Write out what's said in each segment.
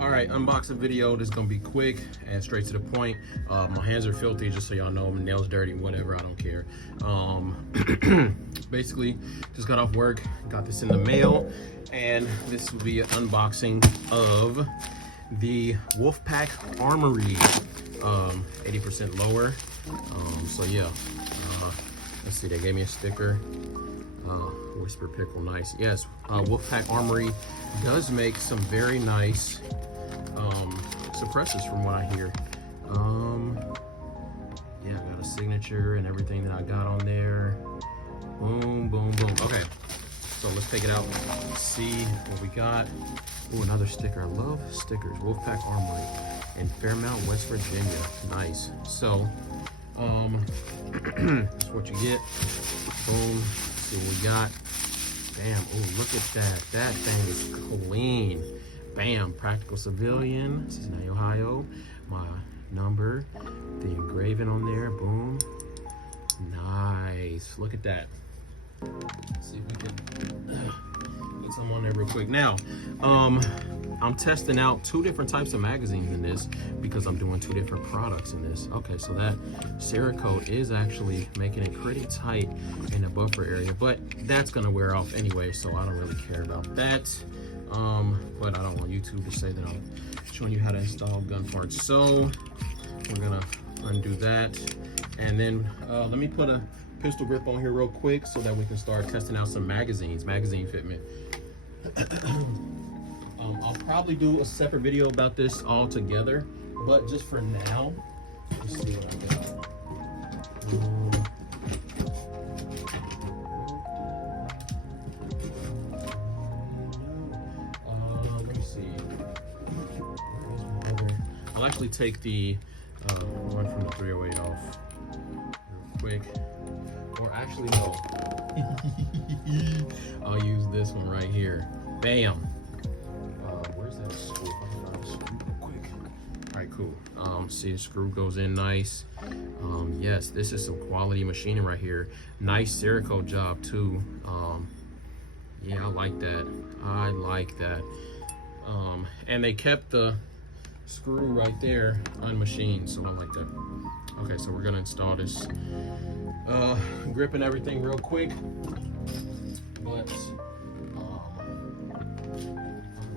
All right, unboxing video. This is gonna be quick and straight to the point. My hands are filthy, just so y'all know. My nails dirty, whatever, I don't care. Basically, just got off work, got this in the mail, and this will be an unboxing of the Wolfpack Armory, 80% lower. So yeah, let's see, they gave me a sticker. Whisper Pickle, nice. Yes, Wolfpack Armory does make some very nice suppressors from what I hear. Yeah, I got a signature and everything that I got on there. Boom, boom, boom. Okay, so let's take it out, see what we got. Oh, another sticker. I love stickers. Wolfpack Armory in Fairmount, West Virginia. Nice. So, that's what you get. Boom. Let's see what we got. Bam. Oh, look at that. That thing is clean. Bam. Practical Civilian. Cincinnati, Ohio. My number. The engraving on there. Boom. Nice. Look at that. Let's see if we can get some on there real quick. Now, I'm testing out 2 different types of magazines in this because I'm doing 2 different products in this. Okay, so that Cerakote is actually making it pretty tight in the buffer area, but that's gonna wear off anyway, so I don't really care about that. But I don't want YouTube to say that I'm showing you how to install gun parts. So we're gonna undo that. And then let me put a pistol grip on here real quick so that we can start testing out some magazine fitment. I'll probably do a separate video about this all together, but just for now, let's see what I got. Let me see. I'll actually take the one from the 308 off real quick. Or actually, no. I'll use this one right here. Bam. Where's that screw? I can find a screw real quick. All right, cool. See, the screw goes in nice. Yes, this is some quality machining right here. Nice Cerakote job too. Yeah, I like that. I like that. And they kept the screw right there unmachined, so I like that. Okay, so we're gonna install this grip and everything real quick, but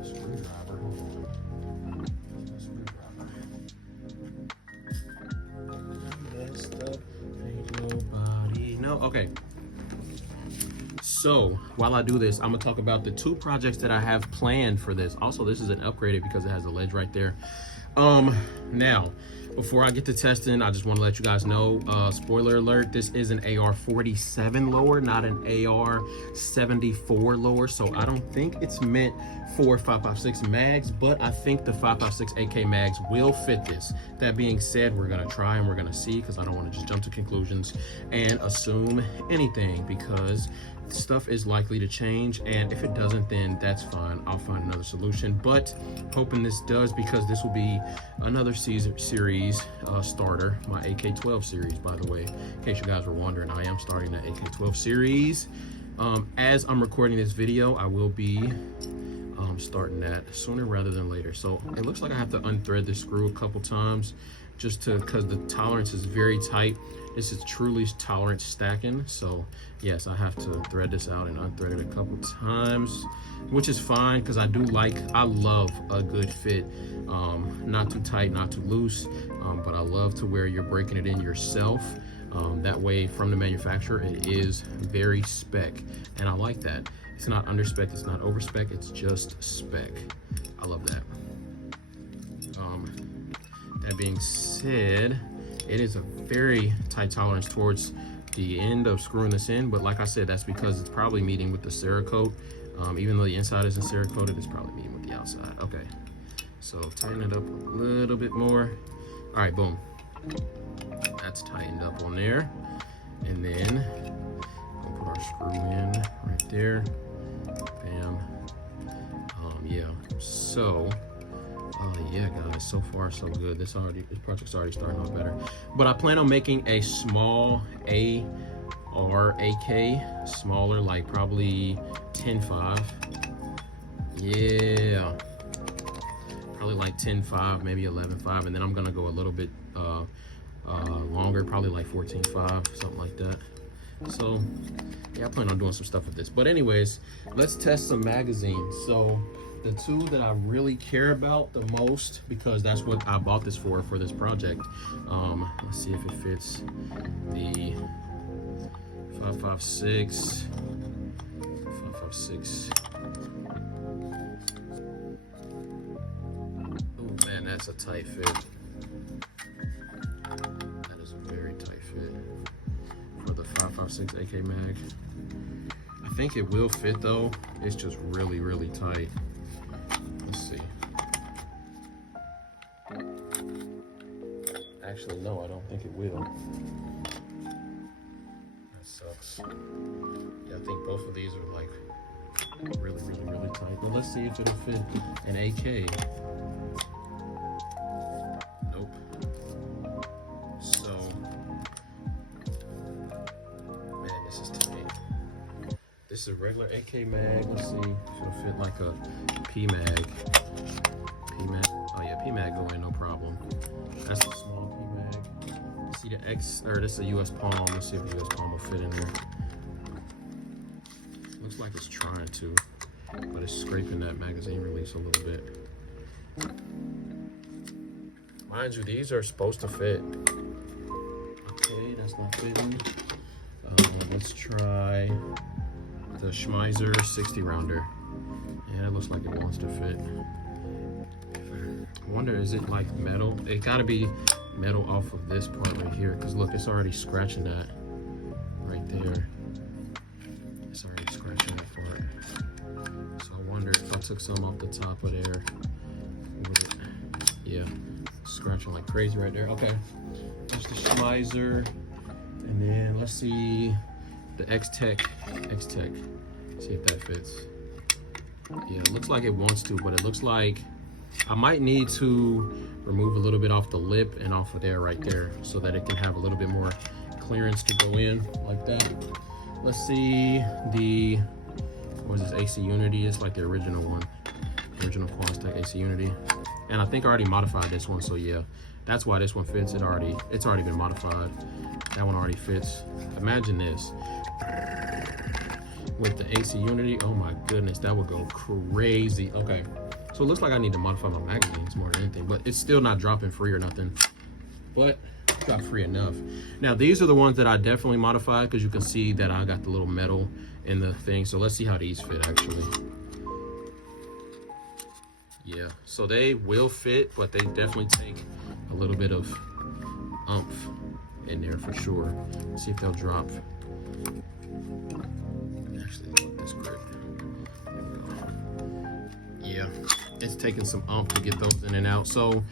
screwdriver. Hold on. Messed up. Ain't nobody. No. Okay. So while I do this, I'm gonna talk about the 2 projects that I have planned for this. Also, this is an upgraded because it has a ledge right there. Now, before I get to testing, I just want to let you guys know, spoiler alert, this is an AR-47 lower, not an AR-74 lower. So I don't think it's meant for 5.56 mags, but I think the 5.56 AK mags will fit this. That being said, we're gonna try and we're gonna see, because I don't want to just jump to conclusions and assume anything, because stuff is likely to change, and if it doesn't, then that's fine. I'll find another solution, but hoping this does, because this will be another series starter, my Ak12 series, by the way, in case you guys were wondering. I am starting that Ak12 series. As I'm recording this video, I will be starting that sooner rather than later. So it looks like I have to unthread this screw a couple times, just because the tolerance is very tight. This is truly tolerance stacking, so yes, I have to thread this out and unthread it a couple times, which is fine, because I love a good fit. Not too tight, not too loose, but I love to where you're breaking it in yourself. That way, from the manufacturer, it is very spec, and I like that. It's not under spec, it's not over spec, it's just spec. I love that. That being said, it is a very tight tolerance towards the end of screwing this in, but like I said, that's because it's probably meeting with the Cerakote. Even though the inside isn't Cerakoted, it's probably meeting with the outside. Okay, so tighten it up a little bit more. All right, boom. That's tightened up on there. And then we'll put our screw in right there. Bam. Yeah, so yeah, guys, so far so good. This project's already starting off better. But I plan on making a small AK, smaller, like probably 10.5. Yeah, probably like 10.5, maybe 11.5, and then I'm gonna go a little bit longer, probably like 14.5, something like that. So yeah, I plan on doing some stuff with this. But anyways, let's test some magazines. So the two that I really care about the most, because that's what I bought this for this project. Let's see if it fits the 5.56. Oh man, that's a tight fit. That is a very tight fit for the 5.56 AK mag. I think it will fit though. It's just really, really tight. Let's see. Actually, no, I don't think it will. That sucks. Yeah, I think both of these are like really, really, really tight. But let's see if it'll fit an AK. Nope. So, man, this is tight. This is a regular AK mag. Let's see if it'll fit like a P mag. P mag. Oh yeah, P mag go in, no problem. That's a small P mag. See the X, or this is a US Palm. Let's see if the US Palm will fit in there. Looks like it's trying to, but it's scraping that magazine release a little bit. Mind you, these are supposed to fit. Okay, that's not fitting. Let's try the Schmeiser 60 rounder. Yeah, it looks like it wants to fit. I wonder, is it like metal? It gotta be metal off of this part right here, because look, it's already scratching that right there. It's already scratching that part. So I wonder if I took some off the top of there. Yeah, scratching like crazy right there. Okay, there's the Schmeiser. And then let's see the X-Tech. See if that fits. Yeah, it looks like it wants to, but it looks like I might need to remove a little bit off the lip and off of there right there, so that it can have a little bit more clearance to go in like that. Let's see the, what is this, AC Unity? It's like the original one, original Quanstech AC Unity. And I think I already modified this one, so yeah, that's why this one fits. It's already been modified. That one already fits. Imagine this with the AC Unity. Oh my goodness, that would go crazy. Okay, so it looks like I need to modify my magazines more than anything, but it's still not dropping free or nothing, but it got free enough. Now these are the ones that I definitely modified, because you can see that I got the little metal in the thing. So let's see how these fit actually. Yeah, so they will fit, but they definitely take a little bit of oomph in there for sure. Let's see if they'll drop. Actually, let this grip. There we go. Yeah, it's taking some oomph to get those in and out. So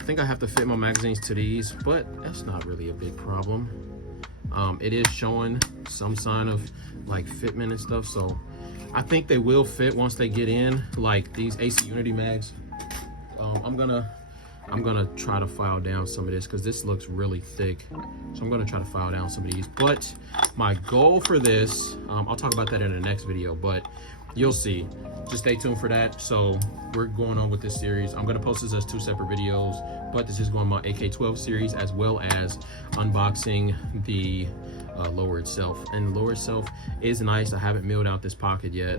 I think I have to fit my magazines to these, but that's not really a big problem. It is showing some sign of like fitment and stuff, so I think they will fit once they get in. Like these AC Unity mags, I'm gonna try to file down some of this, because this looks really thick. So I'm gonna try to file down some of these. But my goal for this, I'll talk about that in the next video, but you'll see. Just stay tuned for that. So we're going on with this series. I'm gonna post this as 2 separate videos, but this is going on my Ak12 series, as well as unboxing the lower itself. And the lower itself is nice. I haven't milled out this pocket yet,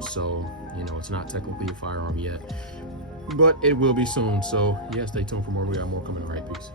so you know, it's not technically a firearm yet, but it will be soon. So yeah, stay tuned for more. We got more coming. Right, peace.